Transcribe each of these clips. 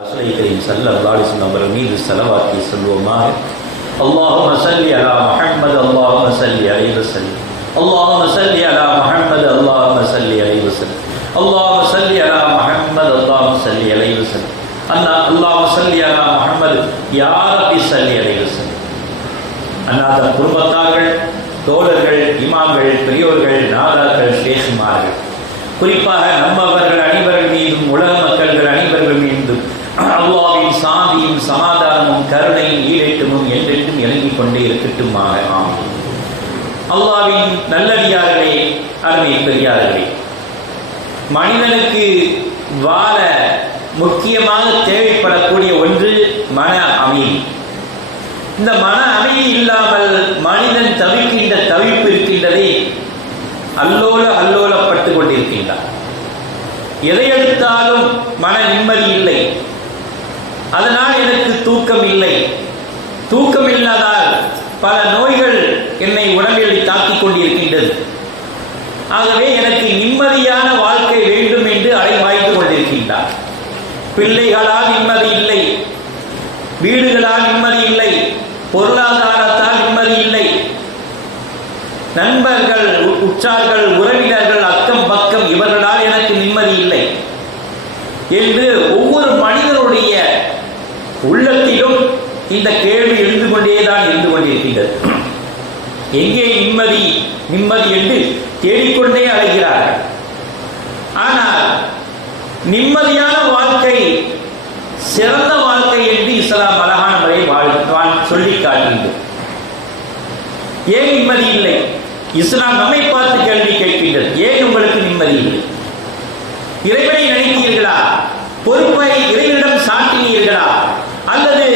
ரசூலை கரீம் ஸல்லல்லாஹு அலைஹி வஸல்லம் அவர்கள் மீது ஸலவாத்தை சொல்வோமாக. அல்லாஹும்ம ஸல்லி அலா முஹம்மது அல்லாஹும்ம ஸல்லி அலைஹி வஸல்லம். அல்லாஹும்ம ஸல்லி அலா முஹம்மது அல்லாஹும்ம ஸல்லி அலைஹி வஸல்லம். அல்லாஹும்ம ஸல்லி அலா முஹம்மது அல்லாஹும்ம ஸல்லி அலைஹி வஸல்லம். அல்லாஹும்ம ஸல்லி அலா முஹம்மது யா ரப்பி ஸல்லி அலைஹி வஸல்லம். அன்னாத குடும்பத்தார்கள், தோழர்கள், இமாம்கள், பெரியோர்கள், நாதாக்கள், ஷேഖ்மார்கள், குறிப்பாக நம்மவர்கள் அனைவர்கள் மீதும் உலக மக்கள்கள் அனைவர்கள் மீதும் அல்லாஹ்வின் சாந்தியும் சமாதானமும் கருணையும் ஈடேற்றமும் என்றென்றும் இறங்கிக் கொண்டே இருக்கட்டுமாக. ஆமீன். அல்லாஹ்வின் நல்லடியார்களே, அருமை பெரியார்களே, மனிதனுக்கு வாழ முக்கியமாக தேவைப்படக்கூடிய ஒன்று மன அமைதி. இந்த மன அமைதி இல்லாமல் மனிதன் தவிக்கின்ற தவிப்பு இருக்கின்றதே, அல்லோலப்பட்டு கொண்டிருக்கின்றார். எதை எடுத்தாலும் மன நிம்மதி இல்லை. அதனால் எனக்கு தூக்கம் இல்லை. தூக்கம் இல்லாதால் பல நோய்கள் என்னை உடம்பில் தாக்கிக் கொண்டிருக்கின்றது. ஆகவே எனக்கு நிம்மதியான வாழ்க்கை வேண்டும் என்று அலைவாய்த்து கொண்டிருக்கின்றார். பிள்ளைகளால் நிம்மதி இல்லை, வீடுகளால் நிம்மதி இல்லை, பொருளாதாரத்தால் நிம்மதி இல்லை, நண்பர்கள், உற்றார்கள், உறவினர்கள், அக்கம் பக்கம் இவர்களால் எனக்கு நிம்மதி இல்லை என்று ஒவ்வொரு மனிதனுடைய உள்ளத்திலும் இந்த கேள்வி எழுந்து கொண்டேதான் இருந்து கொண்டிருக்கின்றது. எங்கே நிம்மதி நிம்மதி என்று தேடிக்கொண்டே அழைகிறார்கள். ஆனால் நிம்மதியான வாழ்க்கை சிறந்த வாழ்க்கை என்று இஸ்லாம் அழகான முறை சொல்லி காட்டுகின்றது. ஏன் நிம்மதி இல்லை? இஸ்லாம் நம்மை பார்த்து கேள்வி கேட்கின்றது. ஏன் உங்களுக்கு நிம்மதி இல்லை? இறைவனை நினைத்தீர்களா? பொறுப்பை இறைவனிடம் சாட்டினீர்களா? அல்லது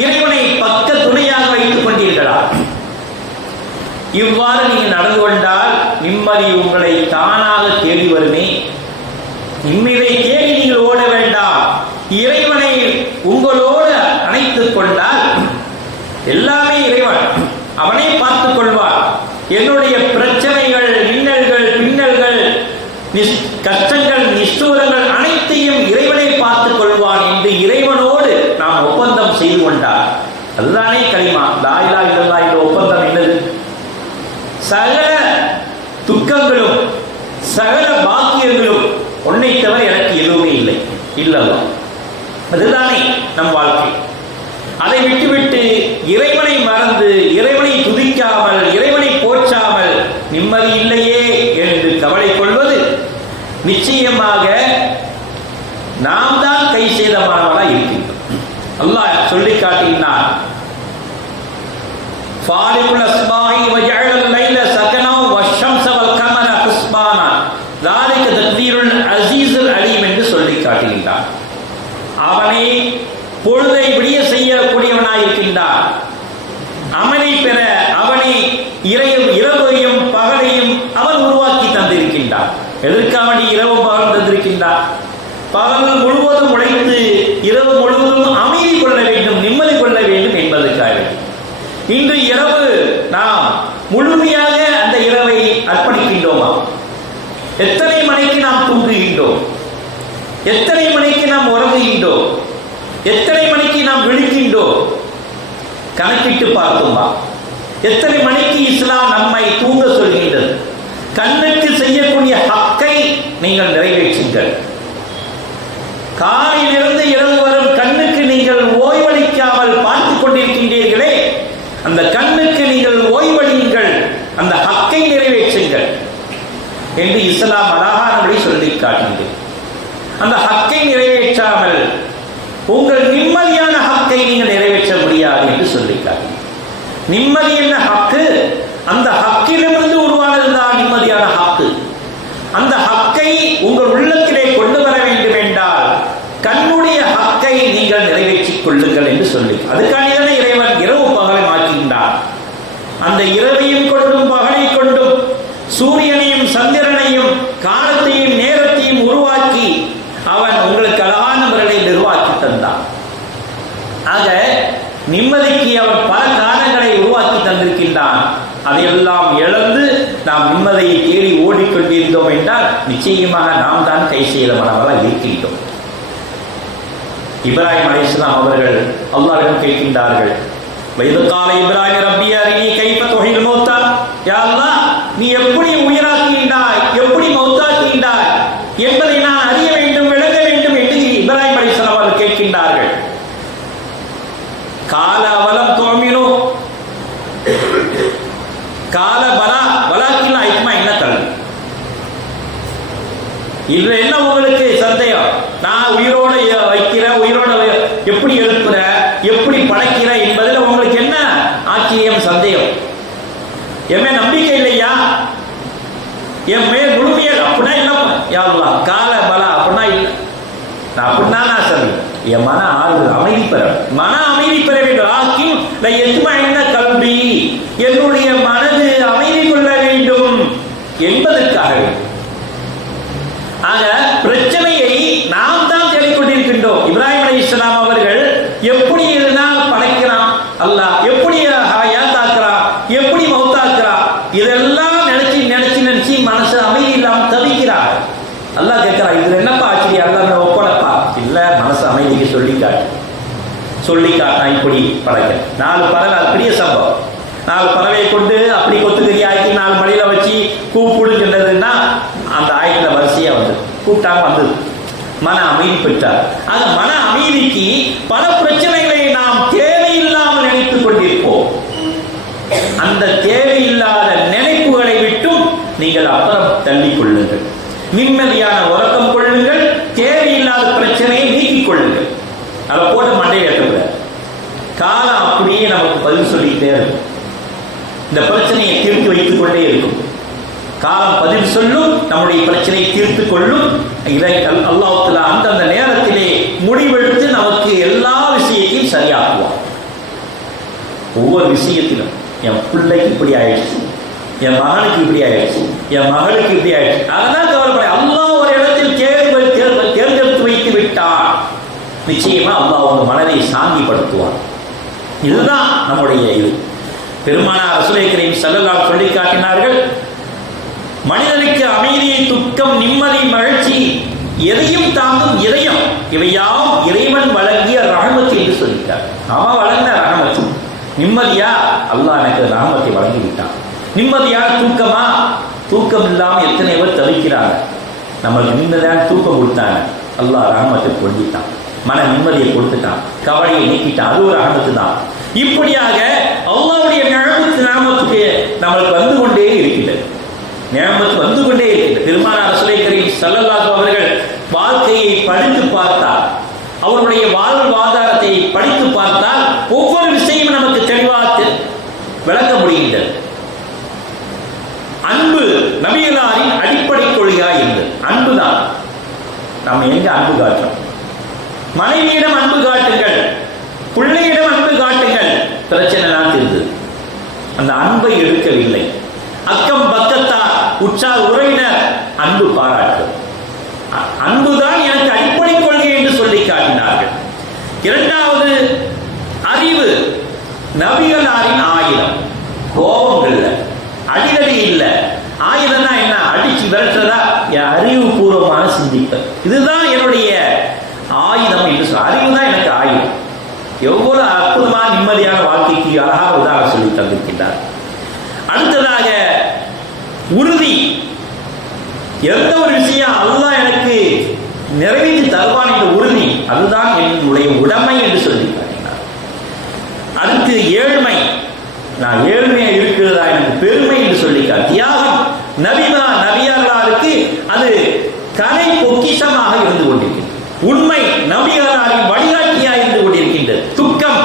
இறைவனை பக்க துணையாக வைத்துக் கொண்டீர்களா? இவ்வாறு நீங்கள் நடந்து கொண்டால் நிம்மதி உங்களை தானாக தேடி வருமே. நிம்மதியை தேடி நீங்கள் ஓட வேண்டாம். இறைவனை உங்களோடு அணைத்துக் கொண்டால் எல்லாமே இறைவன் அவனை பார்த்துக் கொள்வார். என்னுடைய பிரச்சனைகள், இன்னல்கள், பின்னல்கள், கஷ்டங்கள், நிஷ்டூரங்கள் அனைத்தையும் இறைவனை பார்த்துக் கொள்வான் என்று இறைவனோடு நாம் ஒப்பந்தம் செய்து கொண்டார். அதுதானே கலிமா. லா இலாஹ இல்லல்லாஹ் என்ற ஒப்பந்தம் என்னது? சகல துக்கங்களும் சகல பாக்கியங்களும் உன்னை தவிர எனக்கு எதுவுமே இல்லை இல்லவா? அதுதானே நம் வாழ்க்கை. அதை விட்டுவிட்டு இறைவனை மறந்து, இறைவனை துதிக்காமல், இறைவனை போற்றாமல் நிம்மதி இல்லையே என்று கவலை கொள்வது நிச்சயமாக நாம் தான் கை சேதமானவராக இருக்கின்றோம். அல்லாஹ் சொல்லி காட்டினார், ஃபாலிகுல் அஸ்பாஹி வஜஅலல் லைல சகனா வஷம்ஸ வல் கமர ஹுஸ்பானா ذلك தக்தீருல் அஸீஸுல் அலீம் என்று சொல்லி காட்டுகின்றார். அவனை பொழுதை விடிய செய்யக்கூடியவனாய் இருக்கின்றார். அவனை பெற அவனை இரவையும் பகலையும் அவன் உருவாக்கி தந்திருக்கின்றார். எதற்காக இரவு பகல் தந்திருக்கின்றார்? பகல் முழுவதும் உழைத்து இரவு முழுவதும் அமைதி கொள்ள வேண்டும், நிம்மதி கொள்ள வேண்டும் என்பதற்காக. இன்று இரவு நாம் முழுமையாக அந்த இரவை அர்ப்பணிக்கின்றோமா? எத்தனை மணிக்கு நாம் தூங்குகின்றோம்? எத்தனை மணிக்கு நாம் உறங்குகின்றோம்? எத்தனை மணிக்கு நாம் விழிக்கின்றோம்? கணக்கிட்டு பார்த்தோமா? எத்தனை மணிக்கு இஸ்லாம் நம்மை தூங்க சொல்கின்றது? கண்ணுக்கு செய்யக்கூடிய ஹக்கை நீங்கள் நிறைவேற்றுங்கள். காலையிலிருந்து இரவு வரும் கண்ணுக்கு நீங்கள் ஓய்வளிக்காமல் பார்த்துக் கொண்டிருக்கின்றீர்களே, அந்த கண்ணுக்கு நீங்கள் ஓய்வளியுங்கள், அந்த ஹக்கை நிறைவேற்றுங்கள் என்று இஸ்லாம் அழகானபடி சொல்லி காட்டுகின்றது. அந்த ஹக்கை நிறைவேற்றாமல் உங்கள் நிம்மதியான ஹக்கை நீங்கள் நிறைவேற்ற முடியாது என்று சொல்லிக்காரு. நிம்மதி என்ன ஹக்கு? அந்த ஹக்கிலிருந்து உருவானதுதான் நிம்மதியான ஹக்கு. அந்த ஹக்கை உங்கள் உள்ளத்திலே கொண்டு வர வேண்டும் என்றால் கண்ணுடைய ஹக்கை நீங்கள் நிறைவேற்றிக் கொள்ளுங்கள் என்று சொல்லி, அதுக்கான இறைவன் இரவு பகலை மாற்றுகின்றார். அந்த இரவையும் கொண்டும் பகலை கொண்டும் சூரியனையும் சந்திரனையும் காலத்தையும் நேரத்தையும் உருவாக்கி அவன் உங்களுக்கு அழகான முறையை நிர்வாகி தந்தான். ஆக நிம்மதிக்கு அவன் பல காரணங்களை உருவாக்கி தந்திருக்கின்றான். அதையெல்லாம் இழந்து நாம் நிம்மதியை தேடி ஓடிக்கொண்டிருந்தோம் என்றால் நிச்சயமாக நாம் தான் கை செய்தவனவர்களாக இருக்கின்றோம். இப்ராஹிம் அலைஹிஸ்ஸலாம் அவர்கள் அல்லாஹ்விடம் கேட்கின்றார்கள், வைது கால இப்ராஹிம் ரப்பி அரினி கைஃப துஹில் மௌத்தா, யா அல்லாஹ் நீ எப்படி உயிராக்குகின்றாய், எப்படி மௌத்தாக்குகின்றாய் என்பதை நான் அறிய வேண்டும், விளங்க வேண்டும் என்று இப்ராஹிம் அலைஹிஸ்ஸலாம் அவர்கள் கேட்கின்றார்கள். கால வலம் துமினு கால பலா வலாக்கின் ஐக்மா என்ன கல்வி, இதுல என்ன உங்களுக்கு சந்தேகம், நான் உயிரோட வைக்கிறேன், உயிரோட எப்படி எழுப்புற, எப்படி படைக்கிற என்பதில் உங்களுக்கு என்ன ஆச்சரியம், சந்தேகம், என் நம்பிக்கை இல்லையா, என் மேல் முழுமையாக அப்படின்னா என்ன யாருலாம் கால பலா அப்படின்னா இல்லை, அப்படின்னா நான் சரி என் மன ஆறுதல் அமைதி பெற, மன அமைதி பெற வேண்டும், ஆக்கின் எதுமா கல்வி என்னுடைய மனது அமைதி கொள்ள வேண்டும் என்பதற்காக. ஆக பிரச்சனையை நாம் தான் தேடிக்கொண்டிருக்கின்றோம். இப்ராஹிம் அலைஹிஸ்ஸலாம் அவர்கள் எப்படி இருந்தால் படைக்கிறான் அல்லாஹ், எப்படி ஹயாத்தாக்குறான், எப்படி மௌத்தாக்குறான், இதெல்லாம் நினைச்சு நினைச்சு நினைச்சு மனசு அமைதி இல்லாமல் தவிக்கிறார். அல்லாஹ் கேட்கிறான், இதுல என்னப்பா ஆச்சரியம், அல்லாஹ் ஒப்படைப்பா இல்ல, மனசு அமைதிக்கு சொல்லிக்காட்டினா இப்படி படைக்க 4 பறவை, அது பெரிய சம்பவம். 4 பறவையை கொண்டு அப்படி கொத்துக்கறி ஆக்கி 4 மணியில வச்சு கூப்பிடுகின்றதுன்னா அந்த ஆயத்துல வரிசையா வந்து கூப்பிட்டாங்க, வந்து மன அமைதி பெற்றார். அந்த மன அமைதிக்கு பல பிரச்சனைகளை நாம் தேவையில்லாமல் நினைத்துக் கொண்டிருப்போம். அந்த தேவையில்லாத நினைப்புகளை விட்டும் நீங்கள் அப்புறம் தள்ளிக் கொள்ளுங்கள், நிம்மதியான உறக்கம் கொள்ளுங்கள், தேவையில்லாத பிரச்சனையை நீக்கிக் கொள்ளுங்கள். அதை போட்டு மண்டையை ஏற்றக்கூடாது. காலம் அப்படியே நமக்கு பதில் சொல்லிக்கிட்டே இருக்கும், இந்த பிரச்சனையை தீர்த்து வைத்துக் கொண்டே இருக்கும். காலம் பதில் சொல்லும், நம்முடைய பிரச்சனையை தீர்த்து கொள்ளும். இதை அல்லாஹ் தஆலா அந்தந்த நேரத்திலே முடிவெடுத்து நமக்கு எல்லா விஷயத்தையும் சரியாக்குவான். ஒவ்வொரு விஷயத்திலும் என் பிள்ளைக்கு இப்படி ஆயிடுச்சு, என் மகனுக்கு இப்படி ஆயிடுச்சு, என் மகளுக்கு இப்படி ஆயிடுச்சு, அதெல்லாம் கவலைப்பட. அல்லாஹ் ஒரு இடத்தில் தேர்ந்தெடுத்து வைத்து விட்டான், நிச்சயமா அல்லாஹ் உங்க மனதை சாந்திப்படுத்துவான். இதுதான் நம்முடைய இது. பெருமானார் ரசூலுல்லாஹி கரீம் ஸல்லல்லாஹு அலைஹி சொல்லி காட்டினார்கள், மனிதனுக்கு அமைதியை, துக்கம், நிம்மதி, மகிழ்ச்சி எதையும் தாங்கும் இதயம், இவையாவும் இறைவன் வழங்கிய ரஹமத் என்று சொல்லிட்டார். அவன் வழங்கின ரஹமத். நிம்மதியா, அல்லாஹ் எனக்கு ரஹமத்தை வழங்கி விட்டான். நிம்மதியா, தூக்கமா, தூக்கம் இல்லாம எத்தனை பேர் தவிக்கிறாங்க, நம்மளுக்கு நிம்மதியான தூக்கம் கொடுத்தாங்க, அல்லாஹ் ரஹமத்தை கொடுத்துட்டான், மன நிம்மதியை கொடுத்துட்டான், கவலையை நீக்கிட்டான், அது ஒரு ரஹமத்து தான். இப்படியாக அல்லாஹ்வுடைய நிஅமத்துக்கு நம்மளுக்கு வந்து கொண்டே இருக்கிறது, நிஅமத் வந்து கொண்டே இருக்கிறது. பெருமானார் ரசூலுல்லாஹி கரீம் ஸல்லல்லாஹு அவர்கள் வாழ்க்கையை படித்து பார்த்தால், அவருடைய வாழ்வாதாரத்தை படித்து பார்த்தால் ஒவ்வொரு விஷயமும் நமக்கு தெளிவாக விளக்க முடிகின்றது. அன்பு நபிகளாரின் அடிப்படை கொள்கையா இருந்தது. அன்புதான். நம்ம எங்க அன்பு காட்டுறோம்? மனைவியிடம் அன்பு காட்டுங்கள், பிள்ளையிடம் அன்பு காட்டுங்கள், பிரச்சனை தான் இருந்தது. அந்த அன்பை எடுக்கவில்லை. அக்கம் பக்கத்தார், உற்றார் உறவினர் அன்பு பாராட்டு, அன்புதான் எனக்கு அடிப்படை கொள்கை என்று சொல்லி காட்டினார்கள். இரண்டாவது அறிவு, நபிகளாரின் ஆயுதம். கோபம் இல்லை, அடிதடி இல்லை. ஆயுதம்னா என்ன? அடிச்சு விரட்டுறதா? என் அறிவுபூர்வமான சிந்திப்பு, இதுதான் என்னுடைய ஆயுதம் என்று சொல்ல. அறிவு தான் எனக்கு ஆயுதம். எவ்வளவு அற்புதமான நிம்மதியான வாழ்க்கைக்கு அழகாக உதாரணம் சொல்லி தந்திருக்கின்றார். அடுத்ததாக உறுதி. எந்த ஒரு விஷயம் அல்லாஹ் எனக்கு நிறைவேற்றி தருவான் என்ற உறுதி, அதுதான் என்னுடைய உடைமை என்று சொல்லி காட்டினார். அடுத்து ஏழ்மை. நான் ஏழ்மையா இருக்கிறதா எனக்கு பெருமை என்று சொல்லிக்கார். தியாகம். நபியாருக்கு அது கலை பொக்கிஷமாக இருந்து கொண்டிருக்கிறது. உண்மை நபிகளாரின் வழிகாட்டியாக இருந்து கொண்டிருக்கின்றது. துக்கம்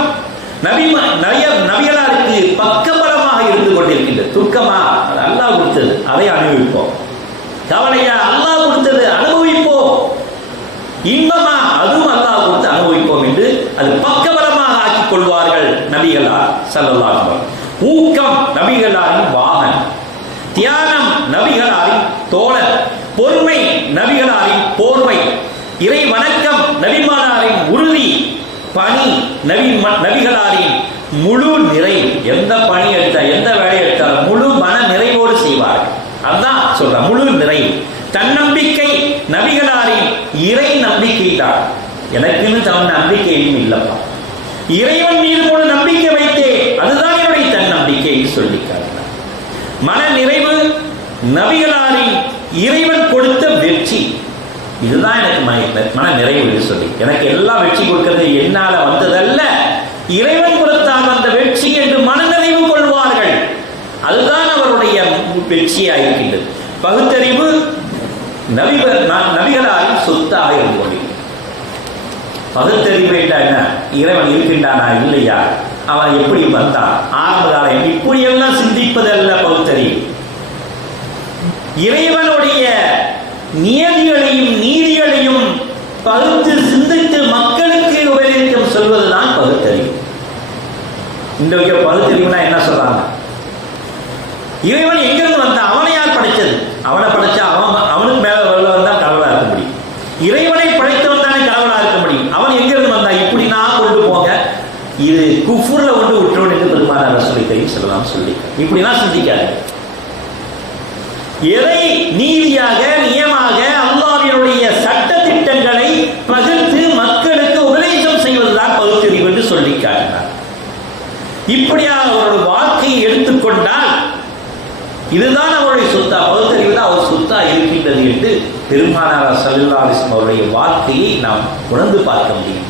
நபிகளாருக்கு பக்கபலமாக இருந்து கொண்டிருக்கின்றது. துக்கமா? அல்லாஹ் கொடுத்தது, அதை அனுபவிப்போம். கவலையா? அல்லாஹ் கொடுத்தது, அனுபவிப்போம். இன்பமா? அதுவும் அல்லாஹ் கொடுத்து அனுபவிப்போம் என்று அது பக்கபலமாக ஆக்கிக் கொள்வார்கள் நபிகளார் ஸல்லல்லாஹு அலைஹி வஸல்லம். ஊக்கம் நபிகளாரின் வாகனம். தியானம் நபிகளாரின் தோழர். பொறுமை நபிகளாரின் போர்வை. இறை வணக்கம் நபிமானாரின் உறுதி. பணி நபிகளாரின் முழு நிறைவு. எந்த பணி எடுத்தால், எந்த வேலை எடுத்தாலும் முழு மன நிறைவோடு செய்வார்கள். அதுதான் சொல்ற முழு நிறைவு. தன்னம்பிக்கை நபிகளாரின் இறை நம்பிக்கை தான். எனக்குன்னு தன் நம்பிக்கையும் இல்லப்பா, இறைவன் மீது ஒரு நம்பிக்கை வைத்தே அதுதான் என்னுடைய தன் நம்பிக்கை சொல்லிக்காட்டினார். மன நிறைவு நபிகளாரின் இறைவன் கொடுத்த வெற்றி, இதுதான் எனக்கு மன நிறைவு சொல்லி. எனக்கு எல்லாம் வெற்றி கொடுக்கிறது என்னால வந்ததல்ல, இறைவன் கொடுத்தால் அந்த வெற்றி என்று மனநிறைவு கொள்வார்கள். அதுதான் அவருடைய வெற்றியாக இருக்கின்றது. பகுத்தறிவு நபிகளாரின் சொத்தாக இருந்து கொண்டிருக்கிறது. பகுத்தறிவு என்ன, இறைவன் இருக்கின்றானா இல்லையா, அவன் எப்படி வந்தான், ஆரம்ப காலம் இப்படியெல்லாம் சிந்திப்பதல்ல பகுத்தறிவு. இறைவனுடைய நியதிகளையும் நீதிகளையும் பகுத்து சிந்தித்து மக்களுக்கு உபதேசம் சொல்வதுதான் பகுத்தறிவு. இந்த பகுத்தறிவுனா என்ன சொல்றாங்க, இறைவன் எங்கிருந்து வந்தான், அவனை யார் படைச்சது, அவனை படைச்சா அவனுக்கு மேல வந்தா கடவுளா இருக்க முடியும், இறைவனை படைத்தவன் தானே கடவுளா இருக்க முடியும், அவன் எங்கிருந்து வந்தா இப்படி நான் கொண்டு போங்க, இது குஃபுர்ல கொண்டு விட்டுறோம் என்று பெருமானார் சொல்லி சொல்லலாம் சொல்லி இப்படிலாம் சிந்திக்காது. எதை நீதியாக நியமாக அல்லாஹ்வினுடைய சட்ட திட்டங்களை பகிர்ந்து மக்களுக்கு உபதேசம் செய்வதுதான் பகுத்தறிவு என்று சொல்லி காட்டினார். இப்படியாக அவருடைய வாழ்க்கையை எடுத்துக்கொண்டால் இதுதான் அவருடைய சொத்தா, பகுத்தறிவு தான் அவர் சொத்தா இருக்கின்றது என்று பெருமானார் ஸல்லல்லாஹு அலைஹி வஸல்லம் அவருடைய வாழ்க்கையை நாம் உணர்ந்து பார்க்க முடியும்.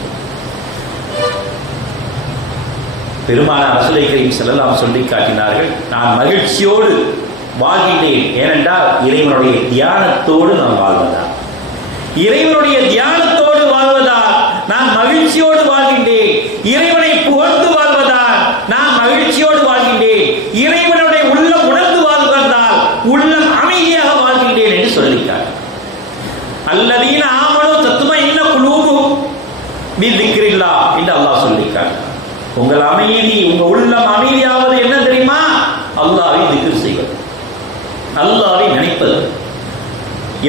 பெருமானார் ரசூலை கரீம் ஸல்லல்லாஹு அலைஹி வஸல்லம் சொல்லி காட்டினார்கள், நான் மகிழ்ச்சியோடு வாழ்கின்றேன், ஏனென்றால் இறைவனுடைய தியானத்தோடு நான் வாழ்வதா, இறைவனுடைய தியானத்தோடு வாழ்வதால் நான் மகிழ்ச்சியோடு வாழ்கின்றேன், இறைவனை புகழ்ந்து வாழ்வதால் நான் மகிழ்ச்சியோடு வாழ்கின்றேன், இறைவனுடைய உள்ளம் உணர்ந்து வாழ்வதால் உள்ளம் அமைதியாக வாழ்கின்றேன் என்று சொல்லிட்டார். அல்லதீன ஆமனு தத்மஇன்ன குலூபுஹும் பிذிக்ரில்லாஹ் என்று அல்லாஹ் சொல்லிட்டார். உங்கள் அமைதி, உங்க உள்ளம் அமைதியாவது என்ன தெரியுமா, அல்லாஹ்வை திக்ர் செய்வது, அல்லாஹ்வை நினைப்பது.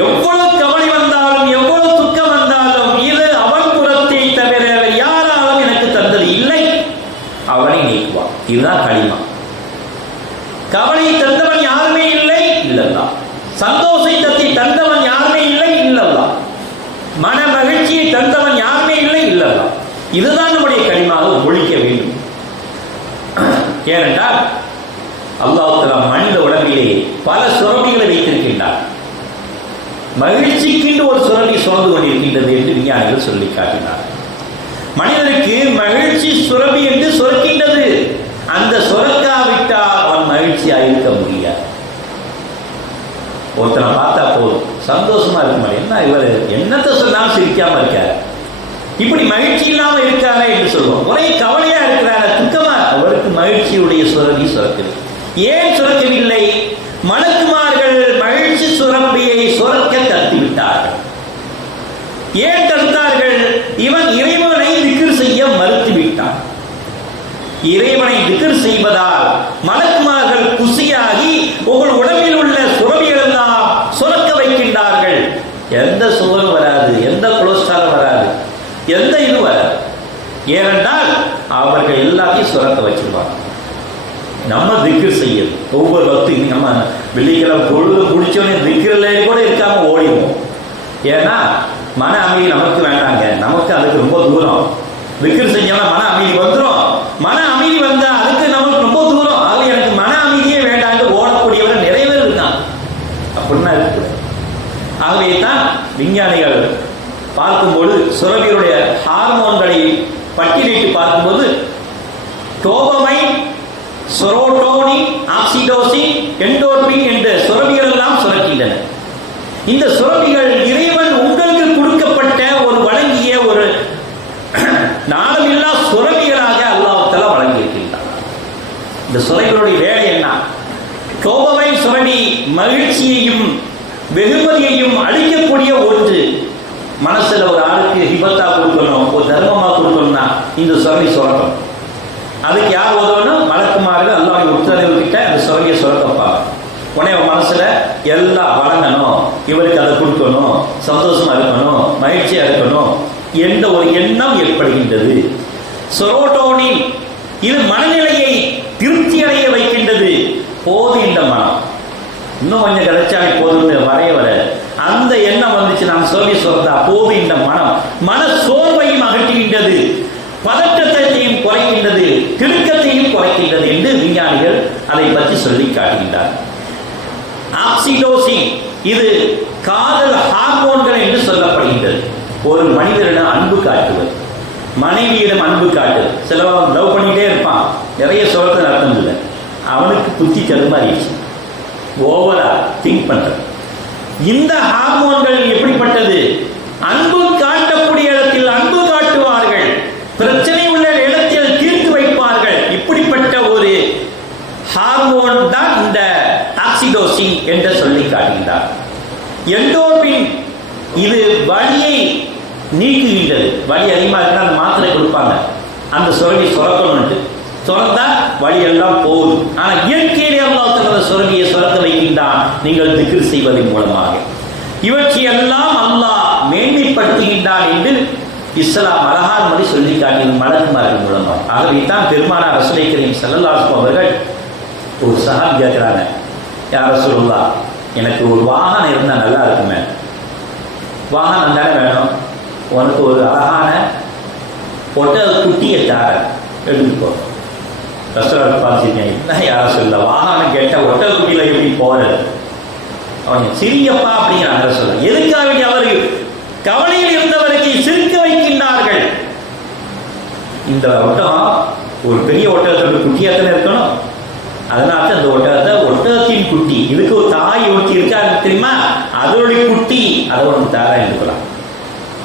எவ்வளவு கவலை வந்தாலும் எவ்வளவு துக்கம் வந்தாலும் இது அவன் புறத்தை தவிர யாராலும் எனக்கு தந்தது இல்லை, அவனை நீக்குவான். இதுதான் களிமா. கவலை தந்தவன் யாருமே இல்லை இல்லல்லா, சந்தோஷத்தை தந்தவன் யாருமே இல்லை இல்லல்லா, மன மகிழ்ச்சியை தந்தவன் யாருமே இல்லை இல்லல்லா. இதுதான் நம்முடைய களிமாக ஒழிக்க வேண்டும். ஏனென்றால் அல்லாஹ் தஆலா மனித உடம்பிலே பல சுரபிகளை வைத்திருக்கின்றார். மகிழ்ச்சிக்கு ஒரு சுரபி சுரந்து கொண்டிருக்கின்றது என்று விஞ்ஞானிகள் சொல்லி காட்டினார். மனிதனுக்கு மகிழ்ச்சி சுரபி என்று சுரக்கின்றது, அந்த சுரக்காவிட்டால் அவன் மகிழ்ச்சியாக இருக்க முடியாது. ஒருத்தனை பார்த்தா போதும் சந்தோஷமா இருக்க மாட்டேன், என்ன இவர் என்னத்தை சொன்னாலும் சிரிக்காம இருக்காரு, இப்படி மகிழ்ச்சி இல்லாம இருக்காரே என்று சொல்லுவோம். ஒரே கவலையா இருக்கிறார, துக்கமா, அவருக்கு மகிழ்ச்சியுடைய சுரபி சுரக்குது. ஏன் சுரக்கவில்லை? மலக்குமார்கள் மகிழ்ச்சி சுரப்பியை சுரக்க தடுத்துவிட்டார்கள். ஏன் தடுத்தார்கள்? இவன் இறைவனை திக்ர் செய்ய மறுத்துவிட்டான். இறைவனை திக்ர் செய்வதால் மலக்குமார்கள் குசியாகி உங்கள் உடம்பில் உள்ள சுரபிகள் எல்லாம் சுரக்க வைக்கின்றார்கள். எந்த சுகரும் வராது, எந்த கொலஸ்ட்ராலும் வராது, எந்த இது வராது. ஏனென்றால் அவர்கள் எல்லாத்தையும் சுரக்க வச்சிருவாங்க. நம்ம திக்ர் செய்யணும். ஒவ்வொரு பக்தியும் நம்ம வெள்ளிக்கிழமை பொழுது குடிச்சோடனே திக்ரில் கூட இருக்காம ஓடிவோம். ஏன்னா மன அமைதி நமக்கு வேண்டாங்க, நமக்கு அதுக்கு ரொம்ப தூரம். திக்ர் செஞ்சோம்னா மன அமைதி வந்துடும், மன அமைதி வந்தா அதுக்கு நமக்கு ரொம்ப தூரம். ஆக எனக்கு மன அமைதியே வேண்டாங்க ஓடக்கூடியவர் நிறைய பேர் இருக்காங்க. அப்படின்னா இருக்கு. ஆகவே தான் விஞ்ஞானிகள் பார்க்கும்போது சுரபியுடைய ஹார்மோன்களை பட்டியலிட்டு பார்க்கும்போது டோபமைன், செரோட்டோனின், ஆக்சிடோசின், எண்டோர்பின் என்ற சுரபிகள் எல்லாம் சுரக்கின்றன. இந்த சுரபிகள் இறைவன் உங்களுக்கு கொடுக்கப்பட்ட ஒரு வழங்கிய ஒரு நாளமில்லா சுரபிகளாக அல்லாஹ் தஆலா வழங்கியிருக்கின்றார். இந்த சுரபிகளுடைய வேலை என்ன? டோபமைன் சுரபி மகிழ்ச்சியையும் வெகுமதியையும் அளிக்கக்கூடிய ஒன்று. மனசுல ஒரு ஆளுக்கு ஹிபத்தா கொடுக்கணும், ஒரு தர்மமா கொடுக்கணும்னா இந்த சுரபி சுரக்கும். அதுக்கு யார் உதவணும்? மலக்குமார்கள் அல்லாஹ் உத்தரவு கிட்ட அந்த சுரபியை சுரக்கப்பாங்க. உடனே மனசுல எல்லாம் வழங்கணும், இவருக்கு அதை கொடுக்கணும், சந்தோஷமா இருக்கணும், மகிழ்ச்சியா இருக்கணும் என்ற ஒரு எண்ணம் ஏற்படுகின்றது. செரோட்டோனின் இது மனநிலையை திருப்தி அடைய வைக்கின்றது. போது இந்த மனம் இன்னும் கொஞ்சம் கிடைச்சாலே போதும்னு வரைய வர அந்த எண்ணம் வந்துச்சு. நாம் சொல்லி சொல்றதா போது இந்த மனம் மன சோர்வை குறைக்கின்றது, பதற்றத்தையும் குறைக்கின்றது, திடுக்கத்தையும் குறைக்கின்றது என்று விஞ்ஞானிகள் அதை பற்றி சொல்லி காட்டுகின்றார். ஆக்சிடோசின் இது காதல் ஹார்மோன்கள் என்று சொல்லப்படுகின்றது. ஒரு மனிதரிடம் அன்பு காட்டுவது, மனைவியிடம் அன்பு காட்டுவது. சிலவன் லவ் பண்ணிட்டே இருப்பான், நிறைய சொல்றது அர்த்தம் இல்லை, அவனுக்கு புத்தி தடுமாறிடுச்சு, ஓவரா திங்க் பண்றது. இந்த ஹார்மோன்கள் எப்படிப்பட்டது? அன்பு காட்டக்கூடிய இடத்தில் அன்பு காட்டுவார்கள், பிரச்சனை உள்ள இடத்தில் தீர்த்து வைப்பார்கள். இப்படிப்பட்ட ஒரு ஹார்மோன் தான் இந்த ஆக்சிடோசின் என்று சொல்லி காட்டுகின்றார். எண்டோர்பின் இது வலியை நீக்குகின்றது. வலி அதிகமாக இருந்தால் அந்த மாத்திரை கொடுப்பாங்க, அந்த சுரங்கி சுரக்கணும்ட்டு, சுரந்தா வலி எல்லாம் போகுது. ஆனால் இயற்கையிலே அல்லாஹ் தனது சுரங்கியை சுரக்க வைக்கின்றான் நீங்கள் திக்ர் செய்வதன் மூலமாக. இவற்றையெல்லாம் அல்லாஹ் மேன்மைப்படுத்துகின்றான் என்று இஸ்லாம் அழகான முறை சொல்லி காட்டியது மலக்குமார்கள் மூலமாக. ஆகவே தான் பெருமானார் ரசூலை கரீம் ஸல்லல்லாஹு அலைஹி வஸல்லம் அவர்கள் ஒரு சஹாபி கேட்கிறாங்க, யா ரசூலுல்லாஹ், எனக்கு ஒரு வாகனம் இருந்தால் நல்லா இருக்குமே. வாகனம் தானே வேணும், உனக்கு ஒரு அழகான ஒட்டக குட்டியை தார எடுத்துக்கோ. ரசூலுல்லாஹ் பார்த்துருக்கேன், என்ன யாரும் சொல்ல, வாகனம் கேட்டால் ஒட்டக குட்டியில் எப்படி போகிறது? அவன் சிரியப்பா அப்படிங்கிறாங்க. சொல்ல எதுக்காக வேண்டிய அவர்கள் கவலையில் இருந்தவருக்கு சிரிக்க வைக்கின்றார்கள். இந்த ஒட்டகம் ஒரு பெரிய ஒட்டகத்தோட குட்டியாத்தானே இருக்கணும், அதனால அந்த ஒட்டகத்தை ஒட்டகத்தின் குட்டி, இதுக்கு ஒரு தாய் ஒட்டி இருக்காங்க தெரியுமா, அதோடைய குட்டி, அதை ஒன்று தாரா இருக்கலாம்.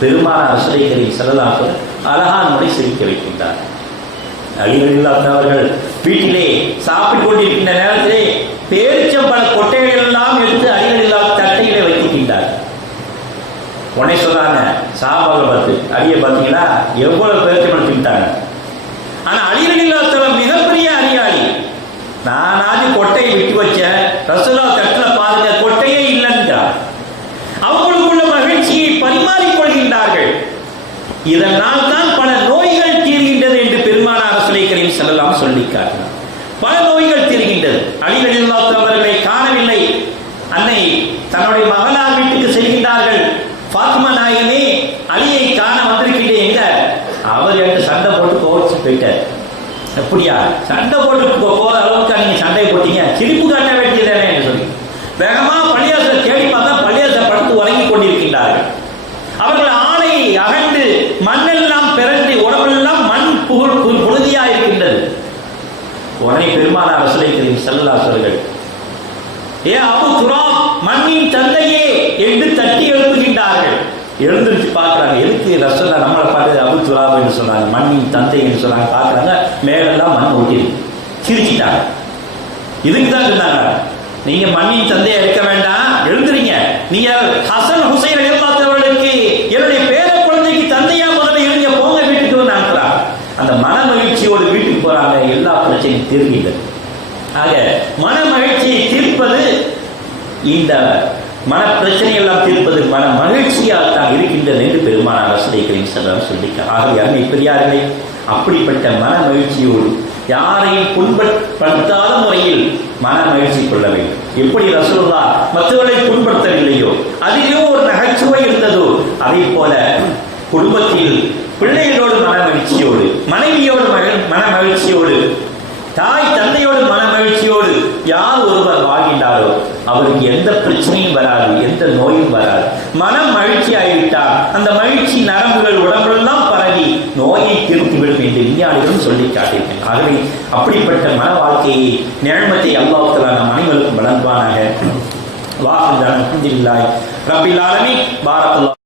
பெருமானார் ரசூலை கரீம் ஸல்லல்லாஹு அலைஹி வஸல்லம் அழகான முறை சிரிக்க வைக்கின்றார். அவர்கள் வீட்டிலே சாப்பிட்டு கொண்டிருக்கின்ற நேரத்திலே பேரிச்சம்பழ கொட்டைகள் எல்லாம் எடுத்து அடிகளில்லா தட்டையிலே வைக்கின்றார். உடனே சொல்றாங்க சாப்பாடு பார்த்து, அடியை பார்த்தீங்கன்னா எவ்வளவு பேரிச்சம்பழம் தின்ட்டாங்க. ஆனா அடிகளில்லா மிகப்பெரிய அறியாளி, நானாவது கொட்டையை விட்டு வச்சேன், ரசூலுல்லாஹ் தட்டுல பாருங்க கொட்டையே இல்லைன்றார். அவங்களுக்குள்ள மகிழ்ச்சியை பரிமாறிக்கொள்கின்றார்கள். இதனால் தான் பல நோய்கள் தீர்கின்றது என்று பெருமானார் ரசூலை கரீம் ஸல்லல்லாஹு அலைஹி வஸல்லம் சொல்லி காட்டினார். பல நோய்கள் தீர்கின்றது. அலி ரலியல்லாஹு அன்ஹு அவர்களை காணவில்லை, அன்னை தன்னுடைய மகனார் வீட்டுக்கு செல்கின்றார்கள். ஃபாத்திமா நாயகமே, அலியை காண வந்திருக்கின்றேன் எங்க? அவர் என்று சண்டை போட்டு கோவிச்சு போயிட்டார். அப்படியா, சண்டை போட்டு போகிற அளவுக்கு நீங்க சண்டை போட்டீங்க, சிரிப்பு காட்ட வேண்டியதானே என்று சொல்லி வேகமா பள்ளியாசலை தேடி பார்த்தா பள்ளியாசலை படுத்து உறங்கி கொண்டிருக்கின்றார்கள். அவர்கள் ஆணை அகண்டு மண்ணெல்லாம் பிறந்து உடம்பெல்லாம் மண் புழுதியா இருக்கின்றது. உடனே பெருமானார் ரசூலை கரீம் ஸல்லல்லாஹு அலைஹி வஸல்லம், ஏ அபு துராப், மண்ணின் தந்தையே என்று தட்டி எழுப்புகின்றார்கள். எழுந்திருச்சு பார்க்குறாங்க, எதுக்கு ரசூலுல்லாஹ் நம்மளை பார்த்து அபு துராப் என்று சொன்னாங்க, மண்ணின் தந்தை என்று சொன்னாங்க. பார்க்குறாங்க, மேலெல்லாம் மண் ஒட்டிருக்கு. சிரிச்சிட்டாங்க. இதுக்கு தான் சொன்னாங்க, நீங்க மண்ணின் தந்தையை இருக்க வேண்டாம், எழுந்துறீங்க, நீங்க ஹசன் ஹுசைன் அவர்களுக்கு என்னுடைய பேர குழந்தைக்கு தந்தையா முதல்ல இருங்க, போங்க வீட்டுக்கு வந்து அனுப்புறாங்க. அந்த மன மகிழ்ச்சியோடு வீட்டுக்கு போறாங்க, எல்லா பிரச்சனையும் தீர்க்கின்றது. ஆக மன மகிழ்ச்சியை தீர்ப்பது, இந்த மன பிரச்சனை எல்லாம் தீர்ப்பது மன மகிழ்ச்சியால் தான் இருக்கின்றது என்று பெருமானார் ரசூலை கரீம் ஸல்லல்லாஹு அலைஹி வஸல்லம் சொல்லியிருக்கிறார். ஆகவே அருமை பெரியார்களே, அப்படிப்பட்ட மன மகிழ்ச்சியோடு யாரையும் புண்படுத்தாத முறையில் மன மகிழ்ச்சி கொள்ள வேண்டும். எப்படி ரசூலுல்லாஹ் மற்றவர்களை புண்படுத்தவில்லையோ, அதிலும் ஒரு நகைச்சுவை இருந்ததோ, அதே போல குடும்பத்தில் பிள்ளைகளோடு மன மகிழ்ச்சியோடு, மனைவியோடு மன மகிழ்ச்சியோடு, தாய் தந்தையோடு மன மகிழ்ச்சியோடு யார் ஒருவர் வாழ்கின்றாரோ அவருக்கு எந்த பிரச்சனையும் வராது, எந்த நோயும் வராது. மனம் மகிழ்ச்சி ஆகிவிட்டால் அந்த மகிழ்ச்சி நரம்புகள் உடம்பெல்லாம் பரவி நோயை தீர்த்துவிடும் என்று விஞ்ஞானிகளும் சொல்லி காட்டியிருக்கிறார். ஆகவே அப்படிப்பட்ட மன வாழ்க்கையை நிழமத்தை அல்லாஹ் தஆலா நம் அனைவருக்கும் வழங்குவானாக. வாஹிர் அல்ஹம்துலில்லாஹி ரப்பில் ஆலமீன். பாரக்கல்லாஹு